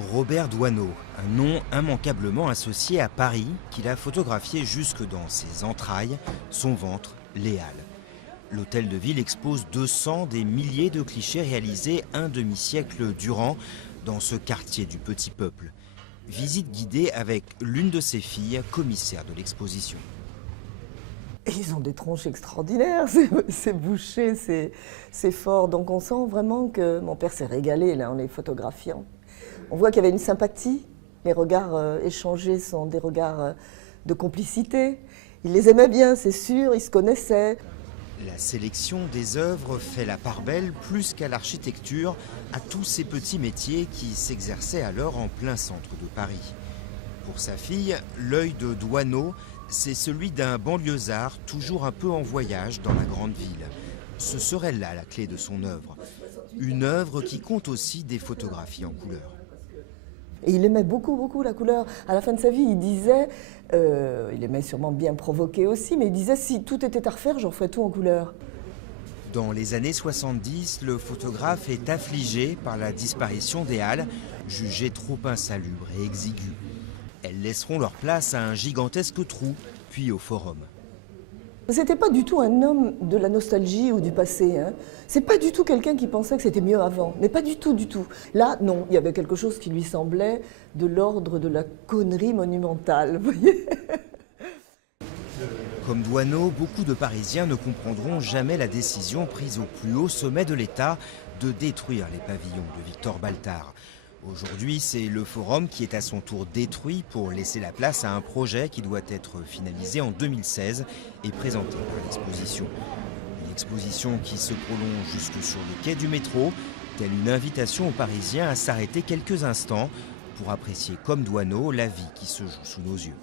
Robert Doisneau, un nom immanquablement associé à Paris, qu'il a photographié jusque dans ses entrailles, son ventre, les Halles. L'hôtel de ville expose 200 des milliers de clichés réalisés un demi-siècle durant dans ce quartier du petit peuple. Visite guidée avec l'une de ses filles, commissaire de l'exposition. Et ils ont des tronches extraordinaires, c'est bouché, c'est fort. Donc on sent vraiment que mon père s'est régalé là, en les photographiant. On voit qu'il y avait une sympathie, les regards échangés sont des regards de complicité. Il les aimait bien, c'est sûr, ils se connaissaient. La sélection des œuvres fait la part belle, plus qu'à l'architecture, à tous ces petits métiers qui s'exerçaient alors en plein centre de Paris. Pour sa fille, l'œil de Doisneau, c'est celui d'un banlieusard toujours un peu en voyage dans la grande ville. Ce serait là la clé de son œuvre. Une œuvre qui compte aussi des photographies en couleur. Et il aimait beaucoup la couleur. À la fin de sa vie, il disait, il aimait sûrement bien provoquer aussi, mais il disait si tout était à refaire, j'en ferais tout en couleur. Dans les années 70, le photographe est affligé par la disparition des Halles, jugées trop insalubres et exiguës. Elles laisseront leur place à un gigantesque trou, puis au Forum. C'était pas du tout un homme de la nostalgie ou du passé. Hein. C'est pas du tout quelqu'un qui pensait que c'était mieux avant. Mais pas du tout, du tout. Là, non, il y avait quelque chose qui lui semblait de l'ordre de la connerie monumentale, vous voyez. Comme Doisneau, beaucoup de Parisiens ne comprendront jamais la décision prise au plus haut sommet de l'État de détruire les pavillons de Victor Baltard. Aujourd'hui, c'est le Forum qui est à son tour détruit pour laisser la place à un projet qui doit être finalisé en 2016 et présenté par l'exposition. Une exposition qui se prolonge jusque sur les quais du métro, telle une invitation aux Parisiens à s'arrêter quelques instants pour apprécier comme Doisneau la vie qui se joue sous nos yeux.